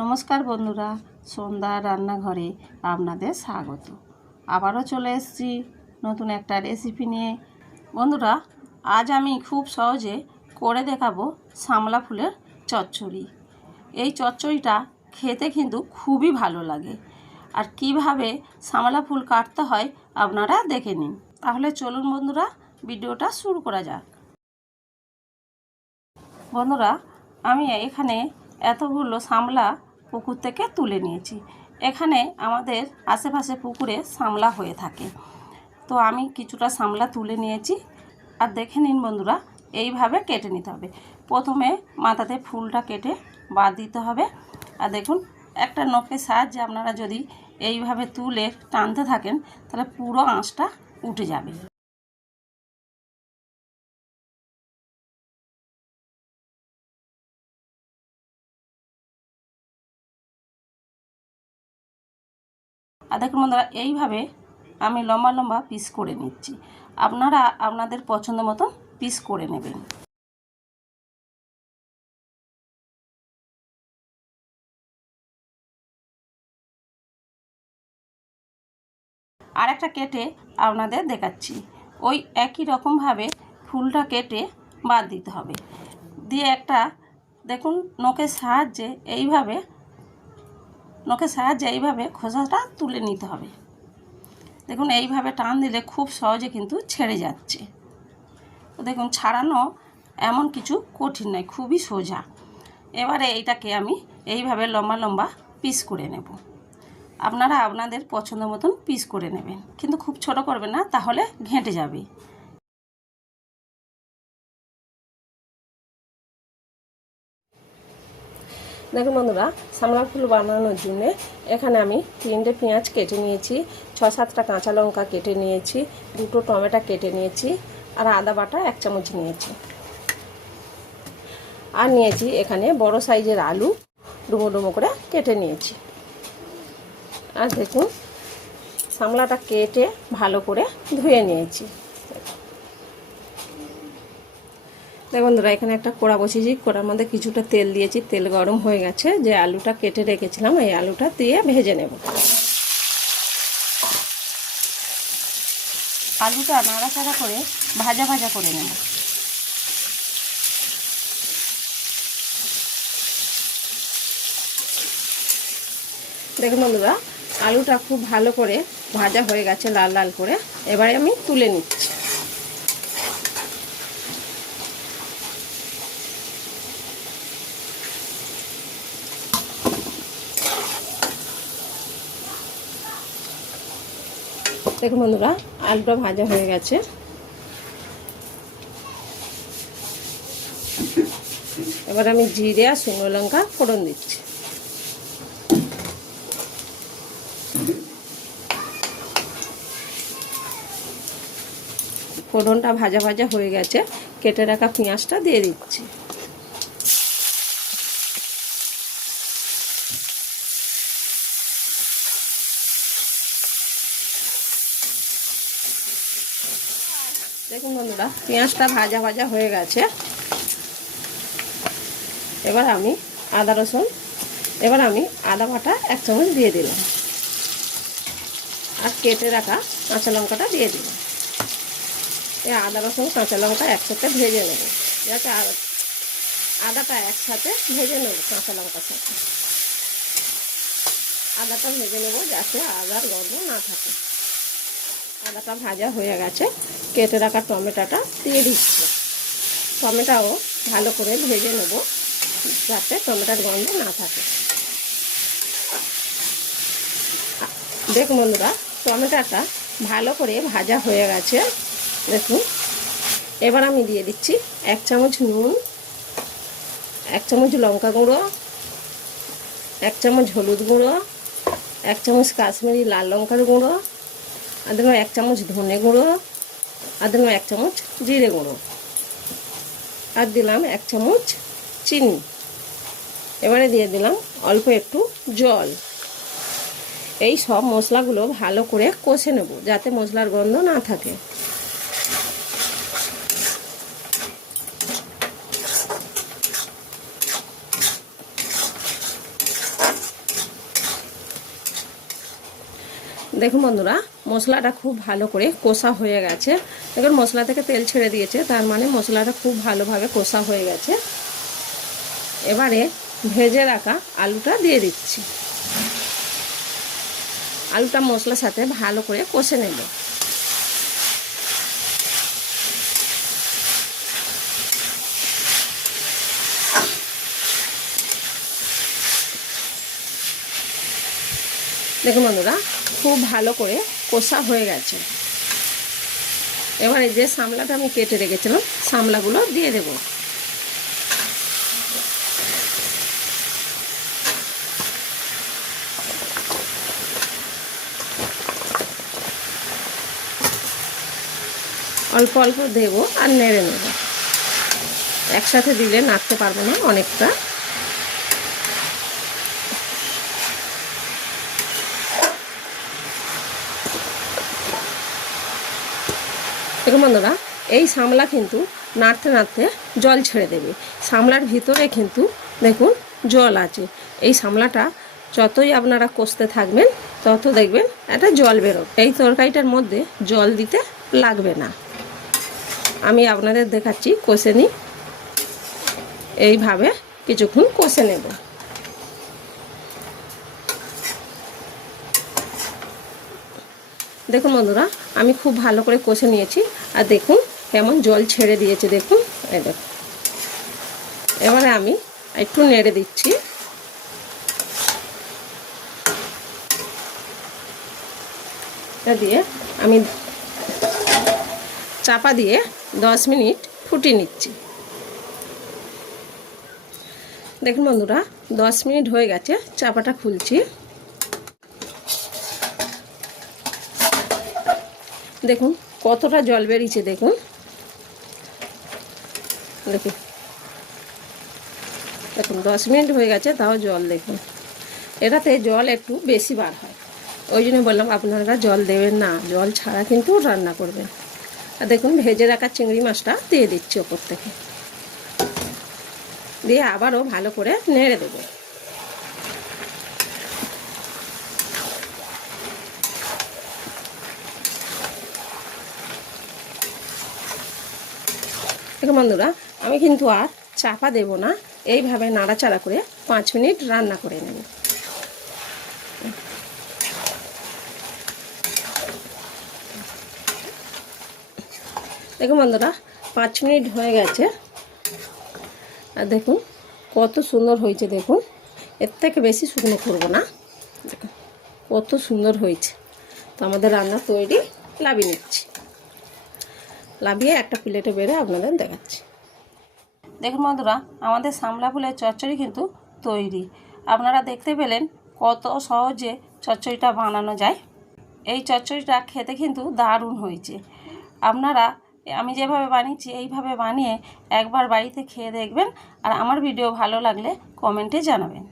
নমস্কার বন্ধুরা, সন্ধ্যার রান্নাঘরে আপনাদের স্বাগত। আবারও চলে এসেছি নতুন একটা রেসিপি নিয়ে। বন্ধুরা, আজ আমি খুব সহজে করে দেখাবো সামলা ফুলের চচ্চড়ি। এই চচ্চড়িটা খেতে কিন্তু খুবই ভালো লাগে। আর কিভাবে সামলা ফুল কাটতে হয় আপনারা দেখে নিন। তাহলে চলুন বন্ধুরা, ভিডিওটা শুরু করা যাক। বন্ধুরা, আমি এখানে এতগুলো সামলা পুকুর থেকে তুলে নিয়েছি। এখানে আমাদের আশেপাশে পুকুরে সামলা হয়ে থাকে, তো আমি কিছুটা সামলা তুলে নিয়েছি। আর দেখে নিন বন্ধুরা, এইভাবে কেটে নিতে হবে। প্রথমে মাথাতে ফুলটা কেটে বাদ দিতে হবে। আর দেখুন, একটা নখের সাহায্যে আপনারা যদি এইভাবে তুলে টানতে থাকেন তাহলে পুরো আঁশটা উঠে যাবে। আর দেখুন বন্ধুরা, এইভাবে আমি লম্বা লম্বা পিস করে নিচ্ছি। আপনারা আপনাদের পছন্দ মতো পিস করে নেবেন। আর একটা কেটে আপনাদের দেখাচ্ছি। ওই একই রকমভাবে ফুলটা কেটে বাদ দিতে হবে। দিয়ে একটা দেখুন নখের সাহায্যে এইভাবে খোসাটা তুলে নিতে হবে। দেখুন এইভাবে টান দিলে খুব সহজে কিন্তু ছেড়ে যাচ্ছে। তো দেখুন, ছাড়ানো এমন কিছু কঠিন নয়, খুবই সোজা। এবারে এইটাকে আমি এইভাবে লম্বা লম্বা পিস করে নেব। আপনারা আপনাদের পছন্দ মতন পিস করে নেবেন, কিন্তু খুব ছোট করবেন না, তাহলে ঘেঁটে যাবে। দেখুন বন্ধুরা, সামলা ফুল বানানোর জন্য এখানে আমি 3টে পেঁয়াজ কেটে নিয়েছি, 6-7টা কাঁচা লঙ্কা কেটে নিয়েছি, 2টো টমেটো কেটে নিয়েছি, আর আদা বাটা 1 চামচ নিয়েছি। আর নিয়েছি এখানে বড় সাইজের আলু, ডুমো ডুমো করে কেটে নিয়েছি। আর দেখুন, সামলাটা কেটে ভালো করে ধুয়ে নিয়েছি। দেখুন বন্ধুরা, এখানে একটা কড়া বসিয়েছি, কড়ার মধ্যে কিছুটা তেল দিয়েছি। তেল গরম হয়ে গেছে। যে আলুটা কেটে রেখেছিলাম এই আলুটা দিয়ে ভেজে নেব। আলুটা নাড়াচাড়া করে ভাজা ভাজা করে নেব। দেখুন বন্ধুরা, আলুটা খুব ভালো করে ভাজা হয়ে গেছে, লাল লাল করে। এবারে আমি তুলে নিচ্ছি। দেখুন বন্ধুরা, আলুটা ভাজা হয়ে গেছে। এবার আমি জিরে আর শুকনো লঙ্কা ফোড়ন দিচ্ছি। ফোড়নটা ভাজা ভাজা হয়ে গেছে, কেটে রাখা পেঁয়াজটা দিয়ে দিচ্ছি। দেখুন বন্ধুরা, পেঁয়াজটা ভাজা ভাজা হয়ে গেছে। এবার আমি আদা বাটা 1 চামচ দিয়ে দিলাম, আর কেটে রাখা কাঁচা লঙ্কাটা দিয়ে দিলাম। এই আদা রসুন কাঁচা লঙ্কা একসাথে ভেজে নেব, যাতে আদাটা একসাথে ভেজে নেব কাঁচা লঙ্কার সাথে। আদাটা ভেজে নেব যাতে আদার গন্ধ না থাকে। আদাটা ভাজা হয়ে গেছে, কেটে রাখা টমেটোটা দিয়ে দিচ্ছি। টমেটোও ভালো করে ভেজে নেব যাতে টমেটোর গন্ধ না থাকে। দেখুন বন্ধুরা, টমেটোটা ভালো করে ভাজা হয়ে গেছে। দেখুন, এবার আমি দিয়ে দিচ্ছি 1 চামচ নুন, 1 চামচ লঙ্কা গুঁড়ো, 1 চামচ হলুদ গুঁড়ো, 1 চামচ কাশ্মীরি লাল লঙ্কার গুঁড়ো, আর দেবো 1 চামচ ধনে গুঁড়ো, আর দেবো 1 চামচ জিরে গুঁড়ো, আর দিলাম 1 চামচ চিনি। এবারে দিয়ে দিলাম অল্প একটু জল। এই সব মশলাগুলো ভালো করে কষে নেব যাতে মশলার গন্ধ না থাকে। দেখুন বন্ধুরা, মশলাটা খুব ভালো করে কষা হয়ে গেছে। দেখুন মশলা থেকে তেল ছেড়ে দিয়েছে, তার মানে মশলাটা খুব ভালোভাবে কষা হয়ে গেছে। এবারে ভেজে রাখা আলুটা দিয়ে দিচ্ছি। আলুটা মশলার সাথে ভালো করে কষে নেব। দেখুন বন্ধুরা, খুব ভালো করে কষা হয়ে গেছে। এবারে যে সামলাটা আমি কেটে রেখেছিলাম, সামলাগুলো দিয়ে দেব। অল্প অল্প দেব আর নেড়ে নেব। একসাথে দিলে নাড়তে পারবো না অনেকটা। দেখুন বন্ধুরা, এই সামলা কিন্তু নাড়তে নাড়তে জল ছেড়ে দেবে। সামলার ভিতরে কিন্তু দেখুন জল আছে। এই সামলাটা যতই আপনারা কষতে থাকবেন তত দেখবেন একটা জল বেরোবে। এই তরকারিটার মধ্যে জল দিতে লাগবে না। আমি আপনাদের দেখাচ্ছি, কষে নিই। এইভাবে কিছুক্ষণ কষে নেব। দেখুন বন্ধুরা, আমি খুব ভালো করে কষে নিয়েছি। আর দেখুন কেমন জল ছেড়ে দিয়েছে, দেখুন এই দেখুন। এবারে আমি একটু নেড়ে দিচ্ছি। দিয়ে আমি চাপা দিয়ে 10 মিনিট ফুটিয়ে নিচ্ছি। দেখুন বন্ধুরা, 10 মিনিট হয়ে গেছে। চাপাটা খুলছি। দেখুন কতটা জল বেরিয়েছে, দেখুন দেখুন দেখুন 10 মিনিট হয়ে গেছে, তাও জল দেখুন। এটাতে জল একটু বেশি বার হয়, ওই জন্য বললাম আপনারা জল দেবেন না, জল ছাড়া কিন্তু রান্না করবেন। আর দেখুন ভেজে রাখা চিংড়ি মাছটা দিয়ে দিচ্ছি ওপর থেকে, দিয়ে আবারও ভালো করে নেড়ে দেবো। দেখুন বন্ধুরা, আমি কিন্তু আর চাপা দেব না, এইভাবে নাড়াচাড়া করে 5 মিনিট রান্না করে নেব। দেখুন বন্ধুরা, 5 মিনিট হয়ে গেছে। আর দেখুন কত সুন্দর হয়েছে। দেখুন এর থেকে বেশি শুকনো করব না। দেখুন কত সুন্দর হয়েছে। তো আমাদের রান্না তৈরি। লাভিয়ে নিচ্ছি। লাভিয়ে একটা প্লেটে বেড়ে আপনাদের দেখাচ্ছি। দেখুন বন্ধুরা, আমাদের সামলা ফুলের চচ্চড়ি কিন্তু তৈরি। আপনারা দেখতে পেলেন কত সহজে চচ্চড়িটা বানানো যায়। এই চচ্চড়িটা খেতে কিন্তু দারুণ হয়েছে। আপনারা আমি যেভাবে বানিয়েছি এইভাবে বানিয়ে একবার বাড়িতে খেয়ে দেখবেন। আর আমার ভিডিও ভালো লাগলে কমেন্টে জানাবেন।